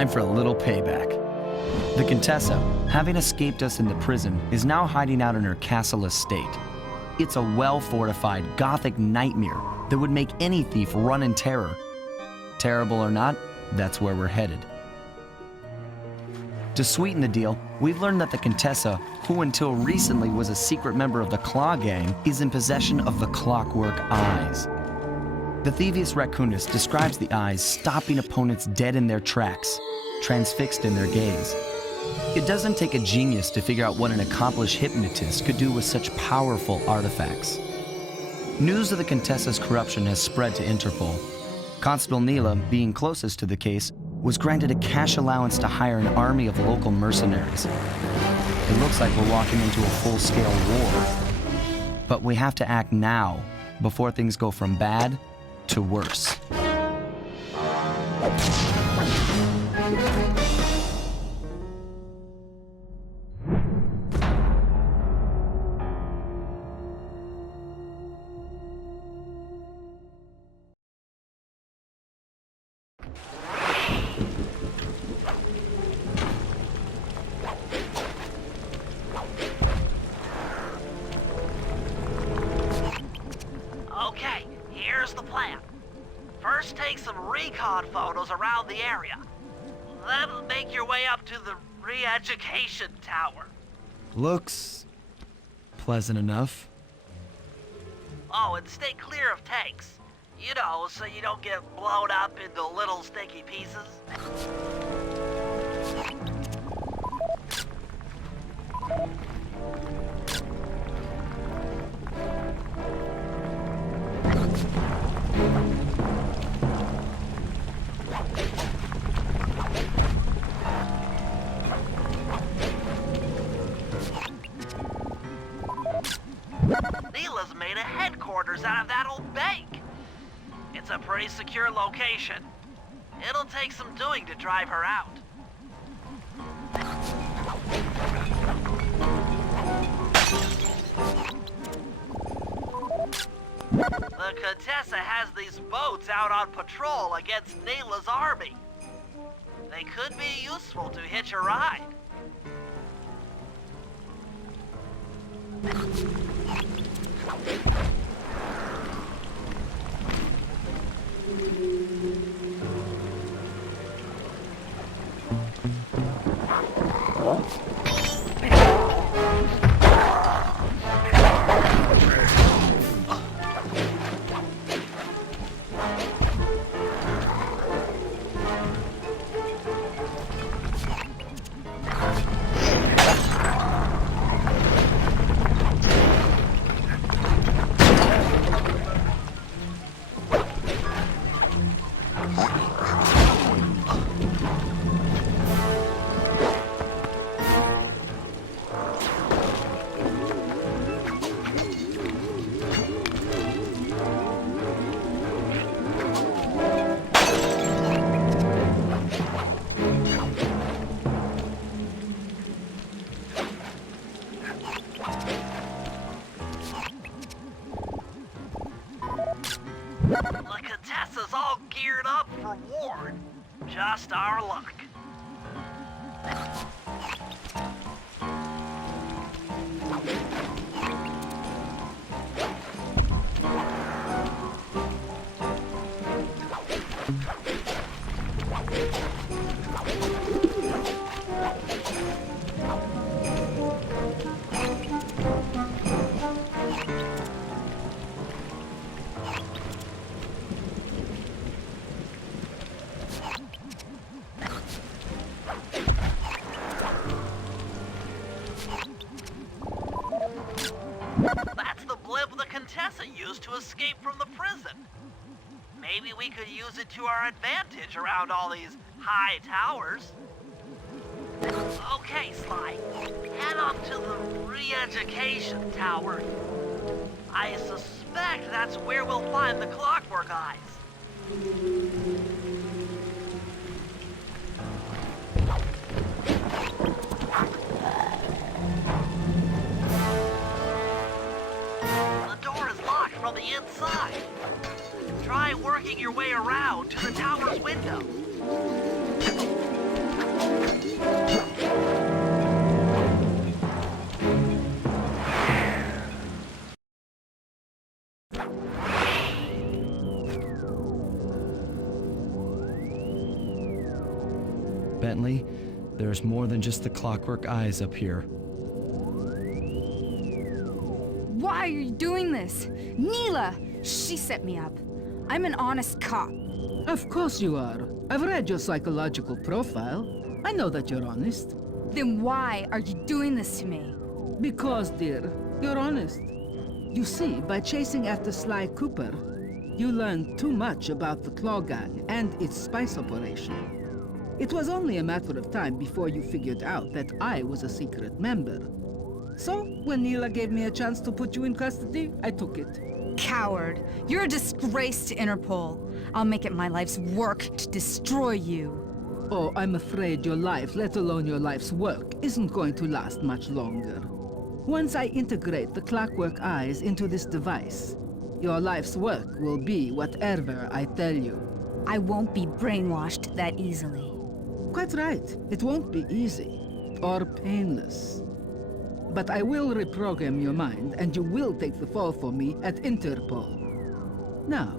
time for a little payback. The Contessa, having escaped us in the prison, is now hiding out in her castle estate. It's a well-fortified Gothic nightmare that would make any thief run in terror. Terrible or not, that's where we're headed. To sweeten the deal, we've learned that the Contessa, who until recently was a secret member of the Claw Gang, is in possession of the clockwork eyes. The Thieves Raccoonist describes the eyes stopping opponents dead in their tracks, transfixed in their gaze. It doesn't take a genius to figure out what an accomplished hypnotist could do with such powerful artifacts. News of the Contessa's corruption has spread to Interpol. Constable Neela, being closest to the case, was granted a cash allowance to hire an army of local mercenaries. It looks like we're walking into a full-scale war. But we have to act now, before things go from bad to worse. Okay, here's the plan. First, take some recon photos around the area. Then make your way up to the re-education tower. Looks pleasant enough. Oh, and stay clear of tanks. You know, so you don't get blown up into little sticky pieces. Neela's made a headquarters out of that old bank. It's a pretty secure location. It'll take some doing to drive her out. The Contessa has these boats out on patrol against Neela's army. They could be useful to hitch a ride. The Contessa's all geared up for war. Just our luck. That's the blimp the Contessa used to escape from the prison. Maybe we could use it to our advantage around all these high towers. Okay, Sly. Head up to the re-education tower. I suspect that's where we'll find the clockwork eyes. The door is locked from the inside. Try working your way around to the tower's window. Bentley, there's more than just the clockwork eyes up here. Why are you doing this? Neela! She set me up. I'm an honest cop. Of course you are. I've read your psychological profile. I know that you're honest. Then why are you doing this to me? Because, dear, you're honest. You see, by chasing after Sly Cooper, you learned too much about the Claw Gang and its spice operation. It was only a matter of time before you figured out that I was a secret member. So, when Neela gave me a chance to put you in custody, I took it. Coward. You're a disgrace to Interpol. I'll make it my life's work to destroy you. Oh, I'm afraid your life, let alone your life's work, isn't going to last much longer. Once I integrate the clockwork eyes into this device, your life's work will be whatever I tell you. I won't be brainwashed that easily. Quite right. It won't be easy or painless. But I will reprogram your mind, and you will take the fall for me at Interpol. Now,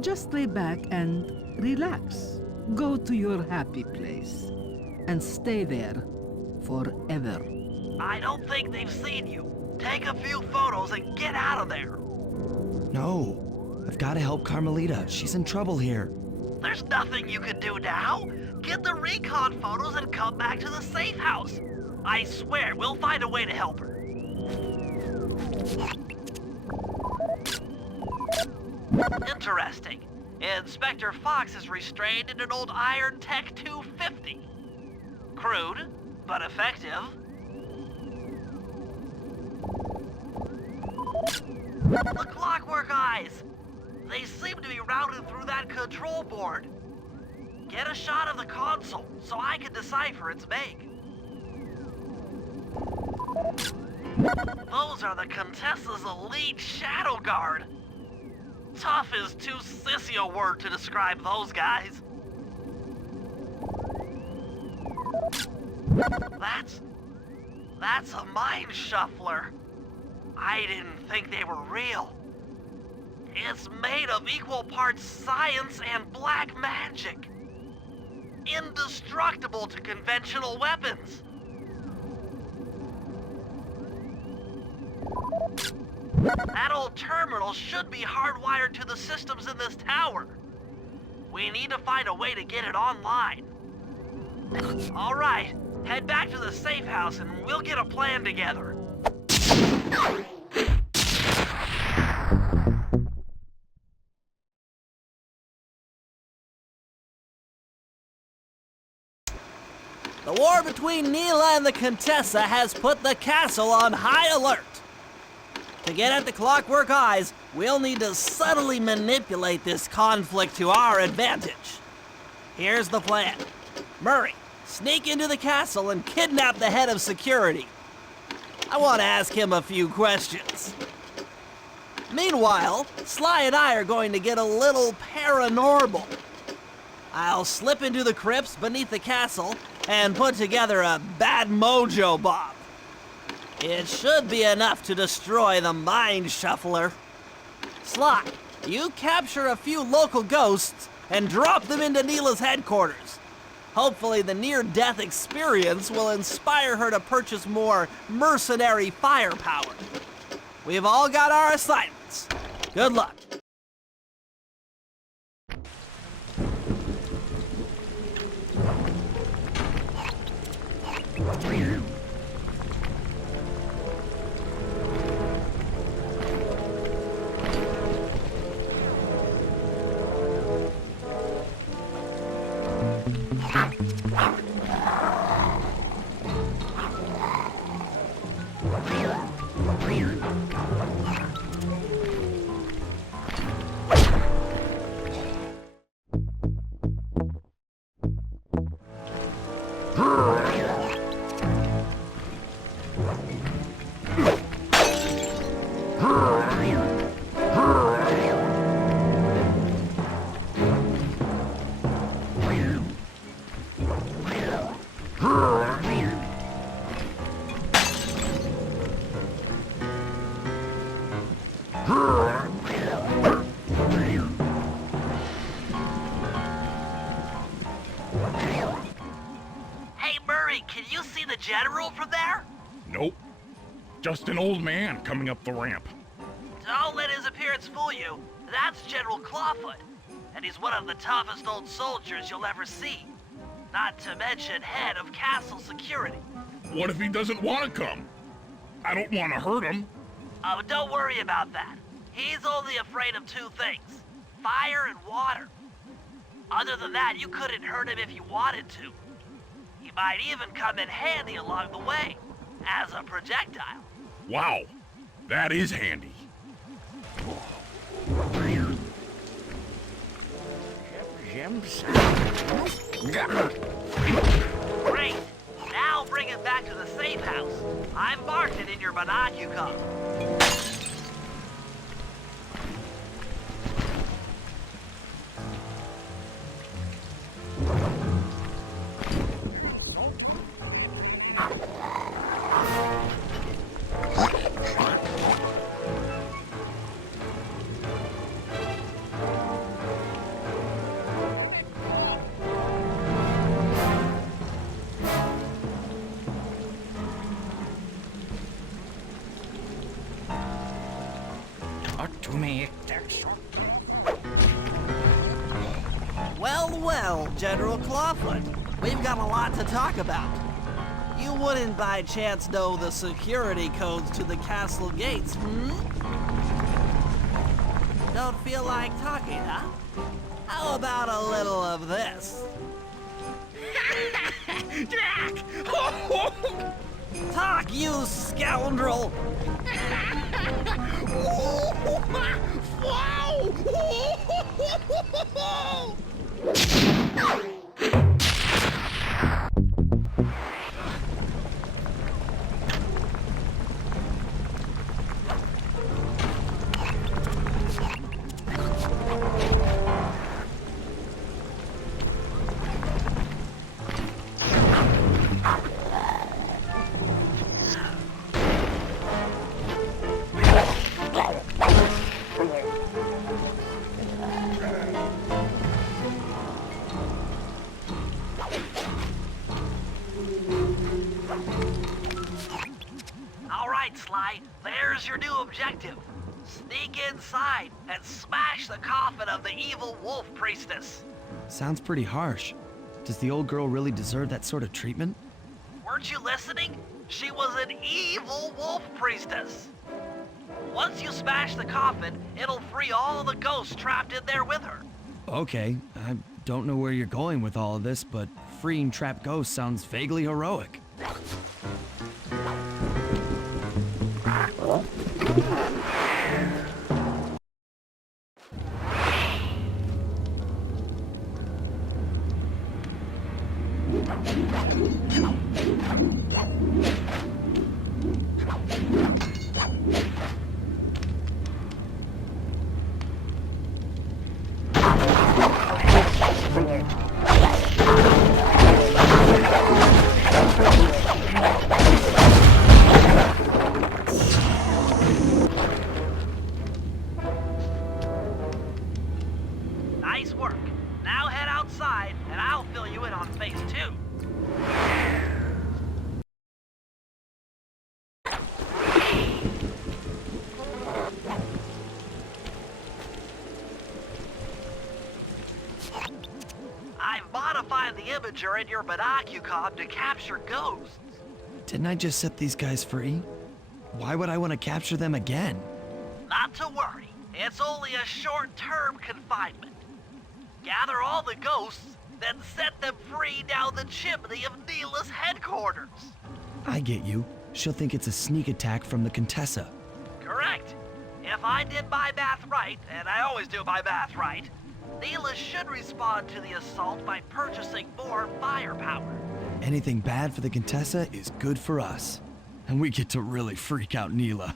just lay back and relax. Go to your happy place, and stay there forever. I don't think they've seen you. Take a few photos and get out of there. No, I've got to help Carmelita. She's in trouble here. There's nothing you can do now. Get the recon photos and come back to the safe house. I swear, we'll find a way to help her. Interesting. Inspector Fox is restrained in an old Iron Tech 250. Crude, but effective. The clockwork eyes. They seem to be routed through that control board. Get a shot of the console so I can decipher its make. Those are the Contessa's elite shadow guard. Tough is too sissy a word to describe those guys. That's a mind shuffler. I didn't think they were real. It's made of equal parts science and black magic. Indestructible to conventional weapons. That old terminal should be hardwired to the systems in this tower. We need to find a way to get it online. All right, head back to the safe house and we'll get a plan together. The war between Neela and the Contessa has put the castle on high alert. To get at the clockwork eyes, we'll need to subtly manipulate this conflict to our advantage. Here's the plan. Murray, sneak into the castle and kidnap the head of security. I want to ask him a few questions. Meanwhile, Sly and I are going to get a little paranormal. I'll slip into the crypts beneath the castle and put together a bad mojo bomb. It should be enough to destroy the mind shuffler. Sly, you capture a few local ghosts and drop them into Neela's headquarters. Hopefully the near-death experience will inspire her to purchase more mercenary firepower. We've all got our assignments. Good luck. Hey, Murray, can you see the general from there? Nope. Just an old man coming up the ramp. Don't let his appearance fool you. That's General Clawfoot, and he's one of the toughest old soldiers you'll ever see. Not to mention head of castle security. What if he doesn't want to come? I don't want to hurt him. Oh, don't worry about that. He's only afraid of two things, fire and water. Other than that, you couldn't hurt him if you wanted to. He might even come in handy along the way, as a projectile. Wow, that is handy. Great. Now bring it back to the safe house. I've marked it in your binocular. Well, General Clawfoot, we've got a lot to talk about. You wouldn't by chance know the security codes to the castle gates, hmm? Don't feel like talking, huh? How about a little of this? Jack! Talk, you scoundrel! Wow! All right, Sly, there's your new objective. Sneak inside and smash the coffin of the evil wolf priestess. Sounds pretty harsh. Does the old girl really deserve that sort of treatment? Weren't you listening? She was an evil wolf priestess. Once you smash the coffin, it'll free all the ghosts trapped in there with her. Okay, I don't know where you're going with all of this, but freeing trapped ghosts sounds vaguely heroic. Nice work. Now head outside, and I'll fill you in on phase 2. I've modified the imager in your binocular to capture ghosts. Didn't I just set these guys free? Why would I want to capture them again? Not to worry. It's only a short-term confinement. Gather all the ghosts, then set them free down the chimney of Neela's headquarters. I get you. She'll think it's a sneak attack from the Contessa. Correct. If I did my math right, and I always do my math right, Neela should respond to the assault by purchasing more firepower. Anything bad for the Contessa is good for us. And we get to really freak out Neela.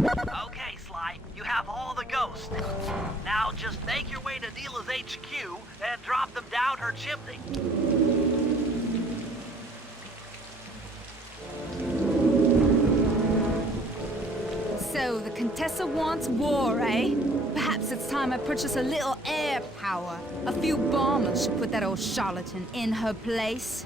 Okay, Sly, you have all the ghosts. Now just make your way to Neela's HQ and drop them down her chimney. So the Contessa wants war, eh? Perhaps it's time I purchase a little air power. A few bombers should put that old charlatan in her place.